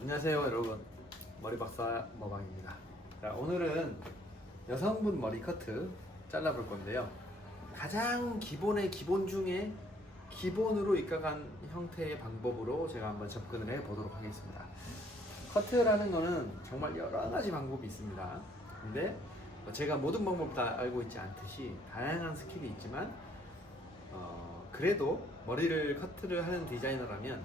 안녕하세요 여러분. 머리박사 머방입니다. 자 오늘은 여성분 머리 커트 잘라볼 건데요. 가장 기본의 기본 중에 기본으로 입각한 형태의 방법으로 제가 한번 접근을 해 보도록 하겠습니다. 커트라는 거는 정말 여러 가지 방법이 있습니다. 근데 제가 모든 방법 다 알고 있지 않듯이 다양한 스킬이 있지만 어, 그래도 머리를 커트를 하는 디자이너라면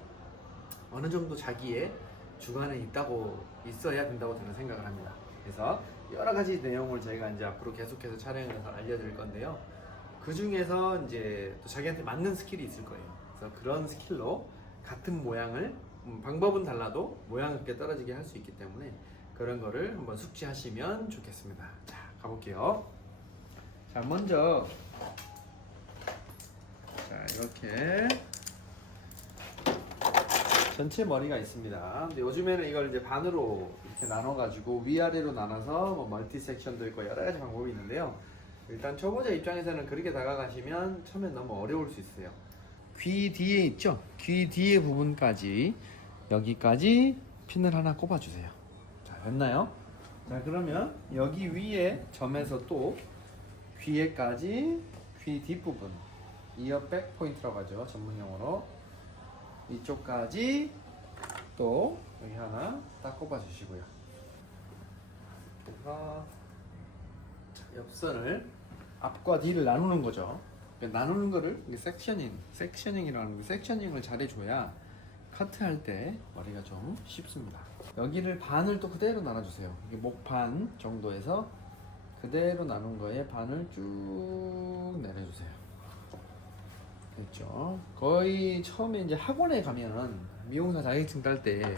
어느 정도 자기의 주관에 있다고 있어야 된다고 저는 생각을 합니다. 그래서 여러 가지 내용을 저희가 이제 앞으로 계속해서 촬영해서 알려드릴 건데요. 그 중에서 이제 또 자기한테 맞는 스킬이 있을 거예요. 그래서 그런 스킬로 같은 모양을 음, 방법은 달라도 모양은 그렇게 떨어지게 할 수 있기 때문에 그런 거를 한번 숙지하시면 좋겠습니다. 자 가볼게요. 자 먼저 자 이렇게 전체 머리가 있습니다. 요즘에는 이걸 이제 반으로 이렇게 나눠가지고 위아래로 나눠서 뭐 멀티 섹션도 있고 여러 가지 방법이 있는데요. 일단 초보자 입장에서는 그렇게 다가가시면 처음엔 너무 어려울 수 있어요. 귀 뒤에 있죠? 귀 뒤에 부분까지 여기까지 핀을 하나 꼽아주세요. 자 됐나요? 자 그러면 여기 위에 점에서 또 귀에까지 귀 뒷부분 이어백 포인트라고 하죠 전문 용어로 이쪽까지 또 여기 하나 딱 꼽아 주시고요. 그래서 옆선을 앞과 뒤를 나누는 거죠. 그러니까 나누는 거를 섹셔닝, 섹셔닝이라는 거, 섹셔닝을 잘해줘야 커트할 때 머리가 좀 쉽습니다. 여기를 반을 또 그대로 나눠주세요. 목반 정도에서 그대로 나눈 거에 반을 쭉 내려주세요. 됐죠. 거의 처음에 이제 학원에 가면은 미용사 자격증 딸 때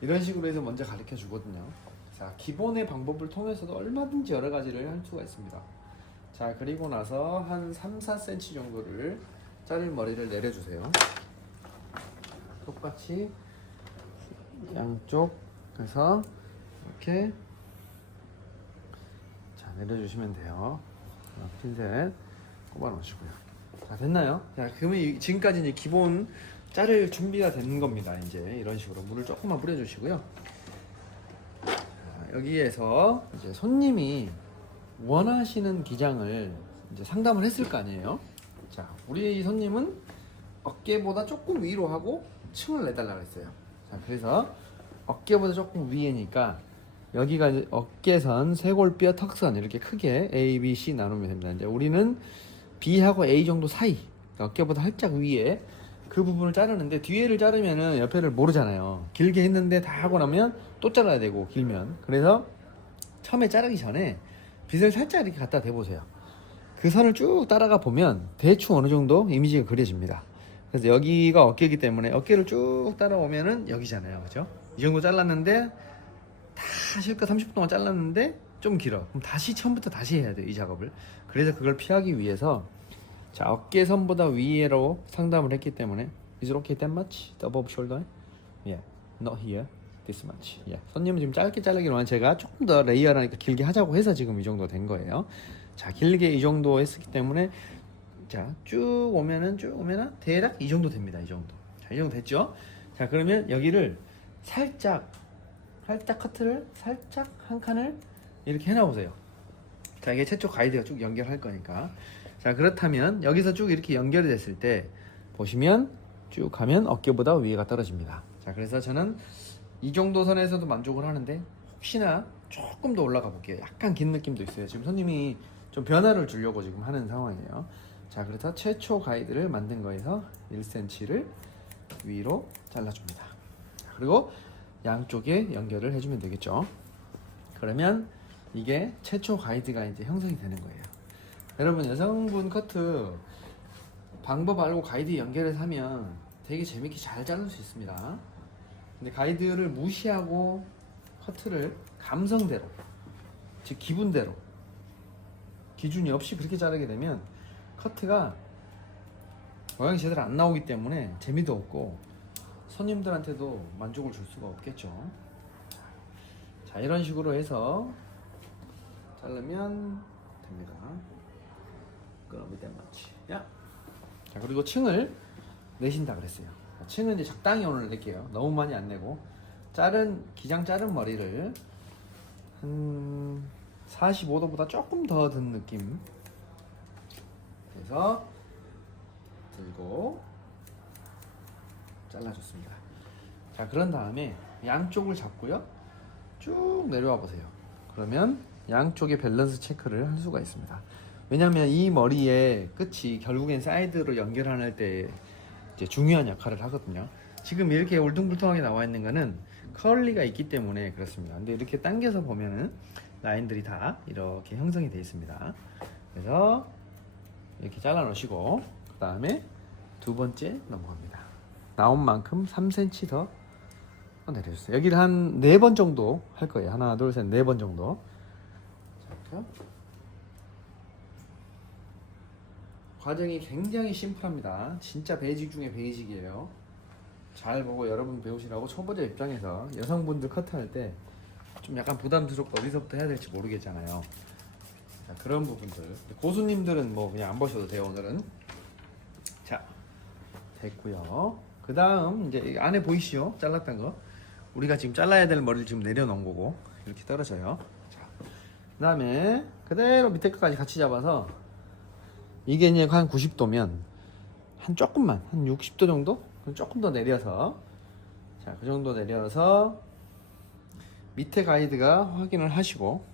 이런 식으로 해서 먼저 가르쳐 주거든요. 자, 기본의 방법을 통해서도 얼마든지 여러 가지를 할 수가 있습니다. 자, 그리고 나서 한 3, 4cm 정도를 자를 머리를 내려주세요. 똑같이 양쪽 그래서 이렇게 자 내려주시면 돼요. 자, 핀셋 꼽아 놓으시고요. 자 됐나요? 자 그러면 이- 지금까지 이제 기본 자를 준비가 된 겁니다. 이제 이런 식으로 물을 조금만 뿌려주시고요. 자, 여기에서 이제 손님이 원하시는 기장을 이제 상담을 했을 거 아니에요. 자 우리 이 손님은 어깨보다 조금 위로 하고 층을 내달라 그랬어요. 자 그래서 어깨보다 조금 위에니까 여기가 어깨선, 쇄골뼈, 턱선 이렇게 크게 A, B, C 나누면 됩니다. 이제 우리는 B하고 A 정도 사이, 그러니까 어깨보다 살짝 위에 그 부분을 자르는데 뒤에를 자르면은 옆에를 모르잖아요. 길게 했는데 다 하고 나면 또 잘라야 되고 길면 그래서 처음에 자르기 전에 빗을 살짝 이렇게 갖다 대보세요. 그 선을 쭉 따라가 보면 대충 어느 정도 이미지가 그려집니다. 그래서 여기가 어깨이기 때문에 어깨를 쭉 따라오면은 여기잖아요. 그죠? 이 정도 잘랐는데 다 실컷 30분 동안 잘랐는데 좀 길어. 그럼 다시 처음부터 다시 해야 돼요. 이 작업을. 그래서 그걸 피하기 위해서 자 어깨선보다 위로 상담을 했기 때문에 Is it okay that much? Above shoulder? Yeah. Not here. This much. Yeah. 손님은 지금 짧게 자르기로만 제가 조금 더 레이어라니까 길게 하자고 해서 지금 이 정도 된 거예요. 자 길게 이 정도 했기 때문에 자 쭉 오면은 쭉 오면은 대략 이 정도 됩니다. 이 정도. 자 이 정도 됐죠? 자 그러면 여기를 살짝 살짝 커트를 살짝 한 칸을 이렇게 해놔보세요. 자 이게 최초 가이드가 쭉 연결할 거니까 자 그렇다면 여기서 쭉 이렇게 연결이 됐을 때 보시면 쭉 가면 어깨보다 위에가 떨어집니다. 자 그래서 저는 이 정도 선에서도 만족을 하는데 혹시나 조금 더 올라가 볼게요. 약간 긴 느낌도 있어요. 지금 손님이 좀 변화를 주려고 지금 하는 상황이에요. 자 그래서 최초 가이드를 만든 거에서 1cm를 위로 잘라줍니다. 자, 그리고 양쪽에 연결을 해주면 되겠죠. 그러면 이게 최초 가이드가 이제 형성이 되는 거예요. 여러분 여성분 커트 방법 알고 가이드 연결해서 하면 되게 재밌게 잘 자를 수 있습니다. 근데 가이드를 무시하고 커트를 감성대로 즉 기분대로 기준이 없이 그렇게 자르게 되면 커트가 모양이 제대로 안 나오기 때문에 재미도 없고 손님들한테도 만족을 줄 수가 없겠죠. 자 이런 식으로 해서 자르면 됩니다. 그럼 이때 맞지. 야. 자 그리고 층을 내신다 그랬어요. 층은 이제 적당히 오늘 낼게요. 너무 많이 안 내고 자른 기장 자른 머리를 한 45도보다 조금 더 든 느낌. 그래서 들고 잘라줬습니다. 자 그런 다음에 양쪽을 잡고요 쭉 내려와 보세요. 그러면 양쪽의 밸런스 체크를 할 수가 있습니다. 왜냐하면 이 머리의 끝이 결국엔 사이드로 연결하는 때 중요한 역할을 하거든요. 지금 이렇게 울퉁불퉁하게 나와 있는 거는 컬리가 있기 때문에 그렇습니다. 근데 이렇게 당겨서 보면은 라인들이 다 이렇게 형성이 되어 있습니다. 그래서 이렇게 잘라 놓으시고 그 다음에 두 번째 넘어갑니다. 나온 만큼 3cm 더 내려주세요. 여기를 한 네 번 정도 할 거예요. 하나, 둘, 셋, 네 번 정도. 자, 이렇게. 과정이 굉장히 심플합니다. 진짜 베이직 중에 베이직이에요. 잘 보고 여러분 배우시라고 초보자 입장에서 여성분들 커트할 때 좀 약간 부담스럽고 어디서부터 해야 될지 모르겠잖아요. 자, 그런 부분들. 고수님들은 뭐 그냥 안 보셔도 돼요, 오늘은. 자, 됐고요. 그 다음 이제 이 안에 보이시죠? 잘랐던 거. 우리가 지금 잘라야 될 머리를 지금 내려놓은 거고 이렇게 떨어져요. 자, 그 다음에 그대로 밑에 끝까지 같이 잡아서 이게 이제 한 90도면 한 조금만 한 60도 정도 조금 더 내려서 자 그 정도 내려서 밑에 가이드가 확인을 하시고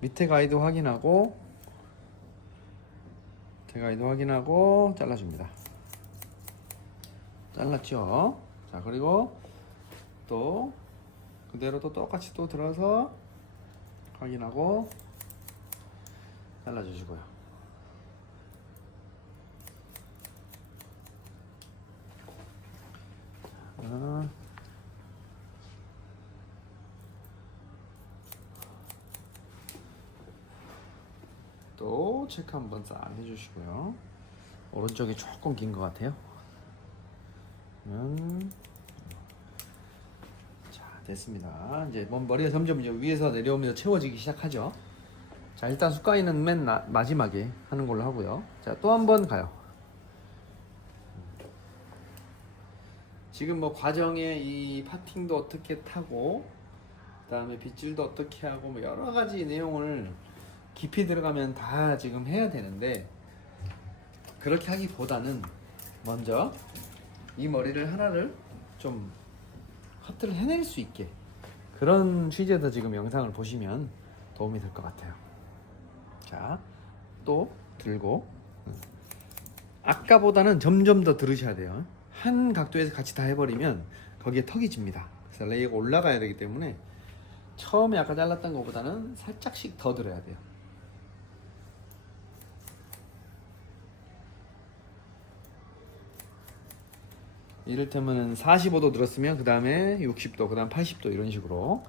밑에 가이드 확인하고 밑에 가이드 확인하고 잘라줍니다. 잘랐죠? 자 그리고 또 그대로 또 똑같이 또 들어서 확인하고 잘라주시고요. 자, 또 체크 한번 싹 해주시고요. 오른쪽이 조금 긴 것 같아요. 자 됐습니다. 이제 뭐 머리가 점점 위에서 내려오면서 채워지기 시작하죠. 자 일단 숟가위는 맨 나- 마지막에 하는 걸로 하고요. 자 또 한 번 가요. 지금 뭐 과정에 이 파팅도 어떻게 타고 그다음에 빗질도 어떻게 하고 뭐 여러 가지 내용을 깊이 들어가면 다 지금 해야 되는데 그렇게 하기보다는 먼저 이 머리를 하나를 좀 커트를 해낼 수 있게 그런 취지에서 지금 영상을 보시면 도움이 될 것 같아요. 자, 또 들고 음. 아까보다는 점점 더 들으셔야 돼요. 한 각도에서 같이 다 해버리면 거기에 턱이 집니다. 그래서 레이어가 올라가야 되기 때문에 처음에 아까 잘랐던 것보다는 살짝씩 더 들어야 돼요. 이를테면 45도 들었으면 그 다음에 60도, 그 다음 80도 이런 식으로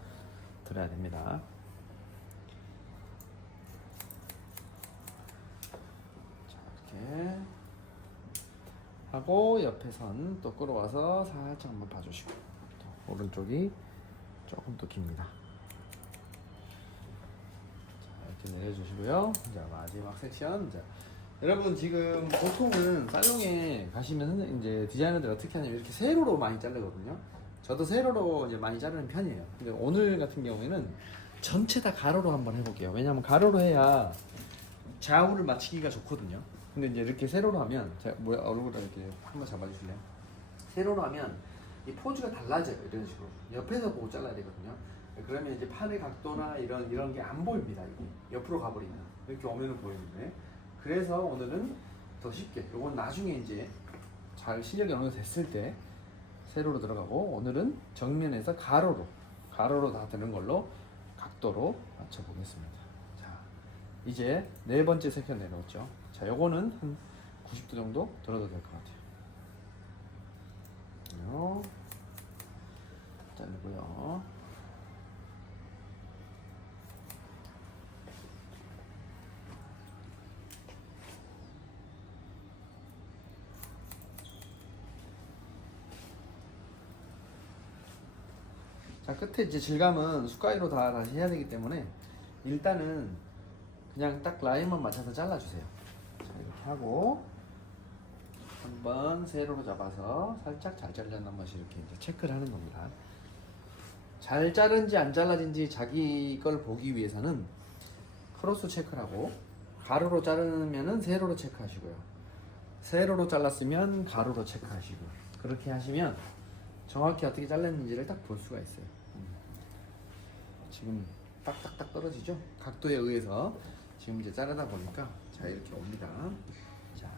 들어야 됩니다. 자, 이렇게 하고 옆에 선 또 끌어와서 살짝 한번 봐주시고 또 오른쪽이 조금 더 깁니다. 자, 이렇게 내려주시고요. 자 마지막 섹션. 자, 여러분 지금 보통은 살롱에 가시면 이제 디자이너들 어떻게 하냐면 이렇게 세로로 많이 자르거든요. 저도 세로로 이제 많이 자르는 편이에요. 근데 오늘 같은 경우에는 전체 다 가로로 한번 해볼게요. 왜냐하면 가로로 해야 좌우를 맞추기가 좋거든요. 근데 이제 이렇게 세로로 하면 제가 뭐야 얼굴을 이렇게 한번 잡아주실래요? 세로로 하면 이 포즈가 달라져요. 이런 식으로 옆에서 보고 잘라야 되거든요. 그러면 이제 팔의 각도나 이런 이런 게 안 보입니다. 이게 옆으로 가버리면 이렇게 오면은 보이는데 그래서 오늘은 더 쉽게 요건 나중에 이제 잘 실력이 어느 정도 됐을 때 세로로 들어가고 오늘은 정면에서 가로로 가로로 다 되는 걸로 각도로 맞춰 보겠습니다. 자 이제 네 번째 섹션 내려왔죠. 자 요거는 한 90도 정도 들어도 될 것 같아요. 자 끝에 이제 질감은 숟가위로 다 다시 해야 되기 때문에 일단은 그냥 딱 라인만 맞춰서 잘라주세요. 자 이렇게 하고 한번 세로로 잡아서 살짝 잘 잘렸나 한번씩 이렇게 이제 체크를 하는 겁니다. 잘 자른지 안 잘라진지 자기 걸 보기 위해서는 크로스 체크를 하고 가로로 자르면은 세로로 체크하시고요. 세로로 잘랐으면 가로로 체크하시고 그렇게 하시면 정확히 어떻게 잘랐는지를 딱 볼 수가 있어요. 음. 지금 딱딱딱 떨어지죠? 각도에 의해서 지금 이제 자르다 보니까 자 이렇게 옵니다. 자,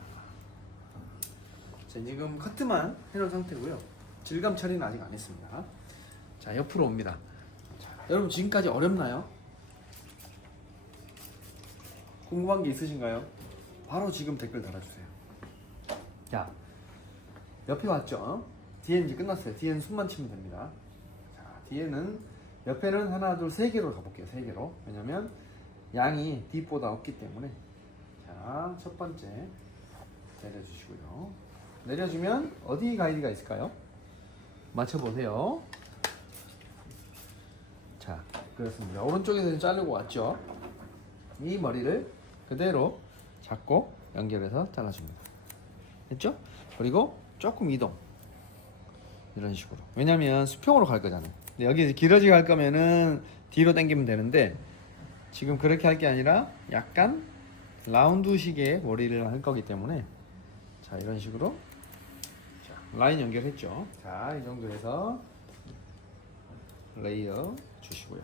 자 지금 커트만 해놓은 상태고요. 질감 처리는 아직 안 했습니다. 자 옆으로 옵니다. 자, 여러분 지금까지 어렵나요? 궁금한 게 있으신가요? 바로 지금 댓글 달아주세요. 자 옆에 왔죠? 뒤에는 이제 끝났어요. 뒤에는 숨만 치면 됩니다. 자 뒤에는 옆에는 하나 둘 세 개로 가볼게요. 세 개로 왜냐면 양이 뒷보다 없기 때문에 자 첫 번째 내려주시고요. 내려주면 어디 가이드가 있을까요? 맞춰보세요. 자, 그렇습니다. 오른쪽에서 자르고 왔죠. 이 머리를 그대로 잡고 연결해서 잘라줍니다. 됐죠? 그리고 조금 이동. 이런 식으로. 왜냐면 수평으로 갈 거잖아요. 여기 길어지게 할 거면은 뒤로 당기면 되는데 지금 그렇게 할 게 아니라 약간 라운드 식의 머리를 할 거기 때문에 자, 이런 식으로 자, 라인 연결했죠. 자, 이 정도 해서 레이어 주시고요.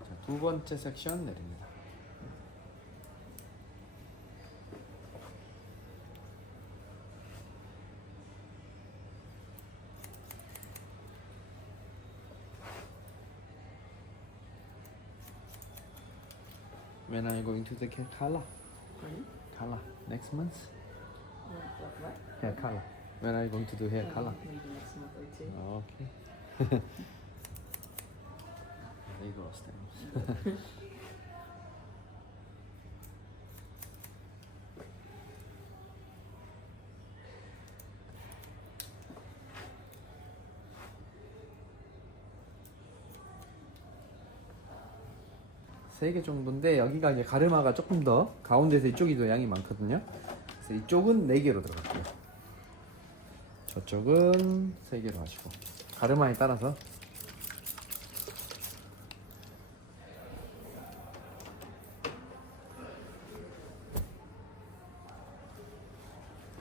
자, 두 번째 섹션 내립니다. Are going to the hair color? Color next month? What? Hair color. When are you going to do hair color? Maybe next month or two. Okay. Lego stamps. 세 개 정도인데 여기가 이제 가르마가 조금 더 가운데서 이쪽이 더 양이 많거든요. 그래서 이쪽은 네 개로 들어갈게요. 저쪽은 세 개로 하시고 가르마에 따라서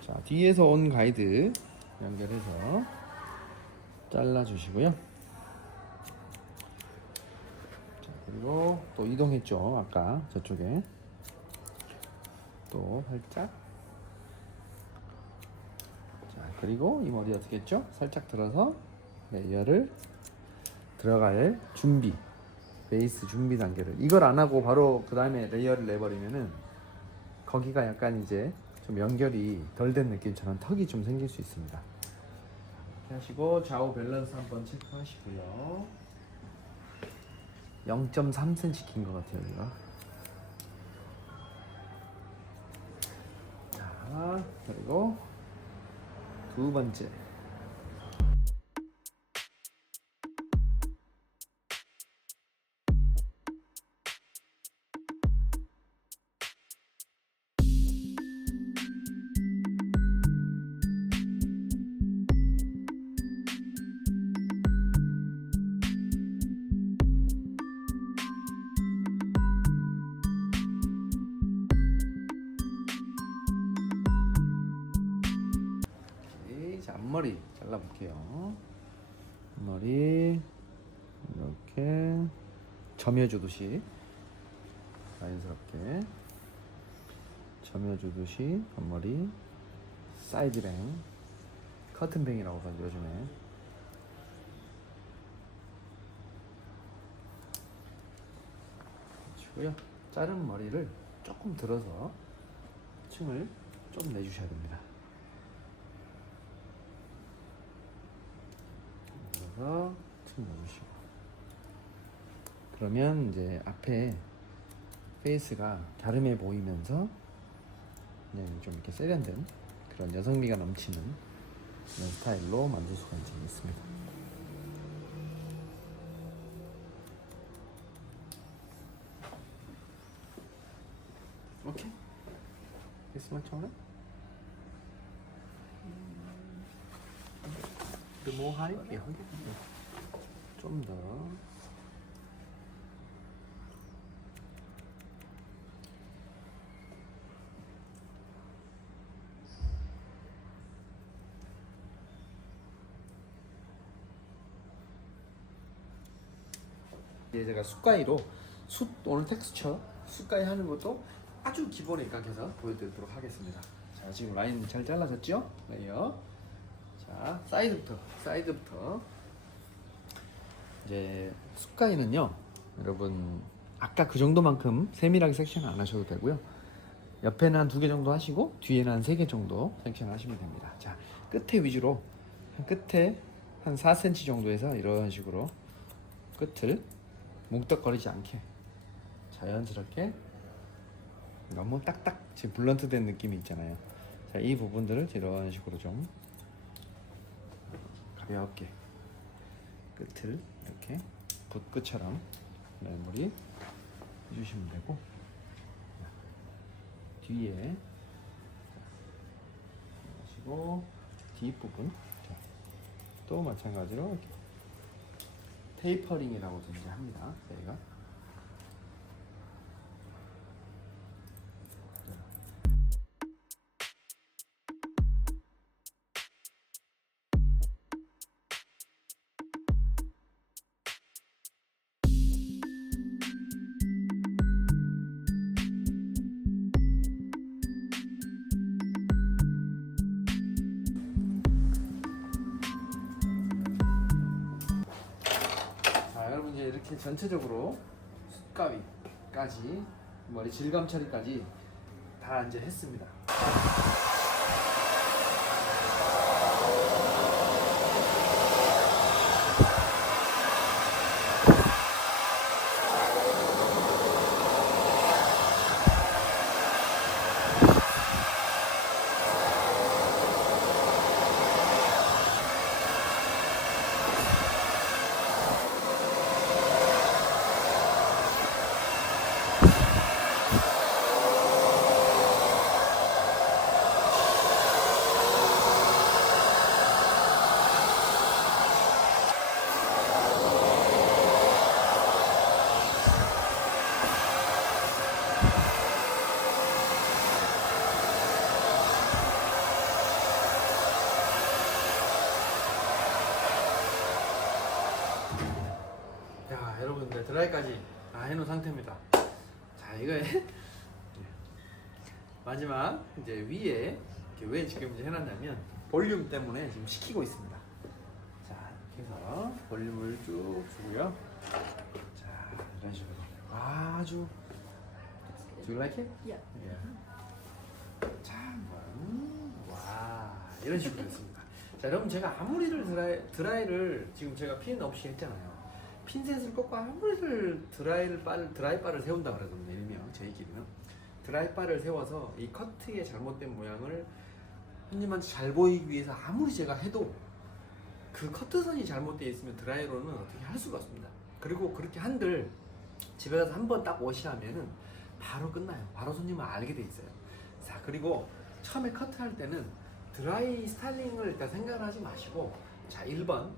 자 뒤에서 온 가이드 연결해서 잘라 주시고요. 자 그리고 또 이동했죠 아까 저쪽에 또 살짝 자 그리고 이 머리 어떻게 했죠? 살짝 들어서 레이어를 들어갈 준비 베이스 준비 단계를 이걸 안 하고 바로 그 다음에 레이어를 내버리면은 거기가 약간 이제 좀 연결이 덜 된 느낌처럼 턱이 좀 생길 수 있습니다. 하시고 좌우 밸런스 한번 체크하시고요. 0.3cm 긴 것 같아요 여기가. 자 그리고 두 번째 잘라볼게요. 앞머리 이렇게 점여주듯이 자연스럽게 점여주듯이 앞머리 사이드뱅 커튼뱅이라고 하죠 요즘에 주고요. 자른 머리를 조금 들어서 층을 좀 내주셔야 됩니다. 들어서 층 넣으시고 그러면 이제 앞에 페이스가 갸름해 보이면서 그냥 좀 이렇게 세련된 그런 여성미가 넘치는 그런 스타일로 만들 수가 이제 있습니다. 오케이. On it? 뭐 할게요. 좀 더. 이제 제가 숯가위로 숯 오늘 텍스처 숯가위 하는 것도 아주 기본에 입각해서 보여드리도록 하겠습니다. 자 지금 라인 잘 잘라졌죠? 레이어. 자 사이드부터 사이드부터 이제 숯가위는요 여러분 아까 그 정도만큼 세밀하게 섹션 안 하셔도 되고요. 옆에는 한 두 개 정도 하시고 뒤에는 한 세 개 정도 섹션 하시면 됩니다. 자 끝에 위주로 한 끝에 한 4cm 정도에서 이런 식으로 끝을 뭉떡거리지 않게 자연스럽게 너무 딱딱 지금 블런트 된 느낌이 있잖아요. 자, 이 부분들을 이런 식으로 좀 가볍게. 끝을 이렇게 붓끝처럼 마무리 해주시면 되고 뒤에 하시고 뒷부분. 자, 또 마찬가지로 이렇게 테이퍼링이라고 이제 합니다. 저희가 전체적으로 숯가위까지 머리 질감 처리까지 다 이제 했습니다. 야 여러분 네, 드라이까지 다 해놓은 상태입니다. 자 이거 마지막 이제 위에 이렇게 이제 해놨냐면 볼륨 때문에 지금 식히고 있습니다. 자 이렇게 해서 볼륨을 쭉 주고요. 자 이런 식으로 아주 Do you like it? Yeah. 예. 자, 한번 와 이런 식으로 됐습니다. 자, 여러분 제가 아무리를 드라이, 드라이를 지금 제가 핀 없이 했잖아요. 핀셋을 꽂고 아무리를 드라이를 바를 드라이 바를 세운다 그러거든요. 일명 저희끼리는 드라이 바를 세워서 이 커트의 잘못된 모양을 손님한테 잘 보이기 위해서 아무리 제가 해도 그 커트선이 잘못되어 있으면 드라이로는 어떻게 할 수가 없습니다. 그리고 그렇게 한들 집에 가서 한 번 딱 워시하면은 바로 끝나요. 바로 손님은 알게 돼 있어요. 자 그리고 처음에 커트할 때는 드라이 스타일링을 일단 생각을 하지 마시고 자 1번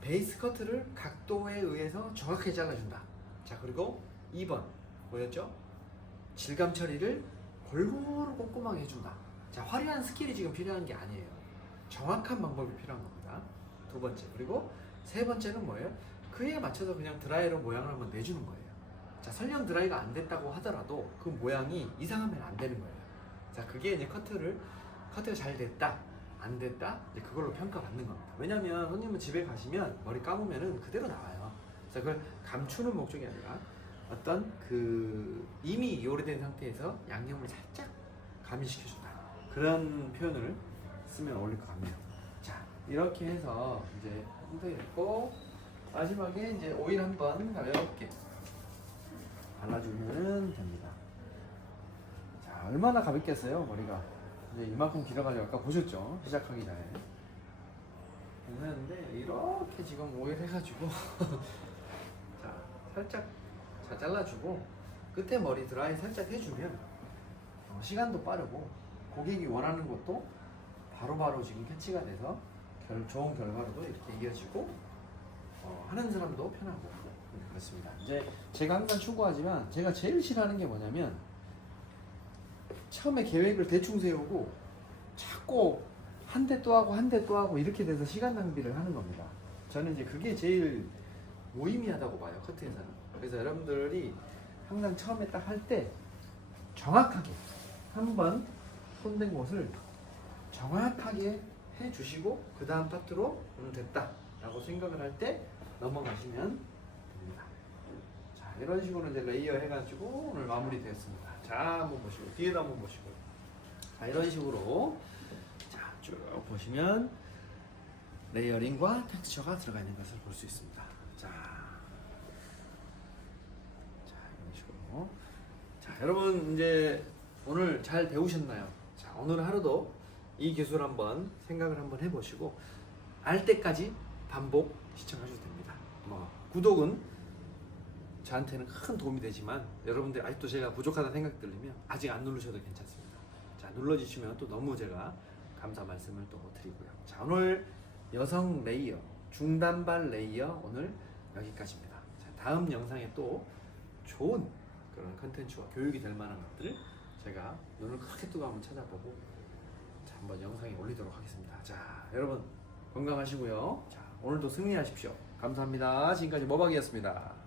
베이스 커트를 각도에 의해서 정확하게 잘라준다. 자 그리고 2번 뭐였죠? 질감 처리를 골고루 꼼꼼하게 해준다. 자 화려한 스킬이 지금 필요한 게 아니에요. 정확한 방법이 필요한 겁니다. 두 번째 그리고 세 번째는 뭐예요? 그에 맞춰서 그냥 드라이로 모양을 한번 내주는 거예요. 자 설령 드라이가 안 됐다고 하더라도 그 모양이 이상하면 안 되는 거예요. 자 그게 이제 커트를 커트가 잘 됐다 안 됐다 이제 그걸로 평가받는 겁니다. 왜냐면 손님은 집에 가시면 머리 감으면은 그대로 나와요. 그래서 그걸 감추는 목적이 아니라 어떤 그 이미 오래된 상태에서 양념을 살짝 가미시켜준다 그런 표현을 쓰면 어울릴 것 같네요. 자 이렇게 해서 이제 선택했고 마지막에 이제 오일 한번 가볍게 발라주면 됩니다. 자 얼마나 가볍겠어요 머리가 이제 이만큼 길어가지고 아까 보셨죠 시작하기 전에 괜찮은데 이렇게 지금 오일 해가지고 자 살짝 잘 잘라주고 끝에 머리 드라이 살짝 해주면 어, 시간도 빠르고 고객이 원하는 것도 바로 바로 지금 캐치가 돼서 결, 좋은 결과로도 이렇게 이어지고 어, 하는 사람도 편하고 네, 그렇습니다. 이제 제가 항상 추구하지만 제가 제일 싫어하는 게 뭐냐면 처음에 계획을 대충 세우고 자꾸 한 대 또 하고 한 대 또 하고 이렇게 돼서 시간 낭비를 하는 겁니다. 저는 이제 그게 제일 무의미하다고 봐요 커트에서는. 그래서 여러분들이 항상 처음에 딱 할 때 정확하게 한번 손댄 곳을 정확하게 해주시고 그 다음 파트로 음, 됐다 라고 생각을 할 때 넘어가시면 됩니다. 자 이런 식으로 이제 레이어 해가지고 오늘 마무리 되었습니다. 자 한번 보시고 뒤에도 한번 보시고 자 이런 식으로 자쭉 보시면 레이어링과 텍스처가 들어가 있는 것을 볼 수 있습니다. 자, 자 이런 식으로 자 여러분 이제 오늘 잘 배우셨나요? 자 오늘 하루도 이 기술 한번 생각을 한번 해보시고 알 때까지 반복 시청하셔도 됩니다. 뭐 구독은 저한테는 큰 도움이 되지만 여러분들 아직도 제가 부족하다 생각 들리면 아직 안 누르셔도 괜찮습니다. 자 눌러주시면 또 너무 제가 감사 말씀을 또 드리고요. 자 오늘 여성 레이어 중단발 레이어 오늘 여기까지입니다. 자, 다음 영상에 또 좋은 그런 컨텐츠와 교육이 될 만한 것들을 제가 눈을 크게 뜨고 한번 찾아보고 자, 한번 영상에 올리도록 하겠습니다. 자 여러분 건강하시고요. 자 오늘도 승리하십시오. 감사합니다. 지금까지 모박이었습니다.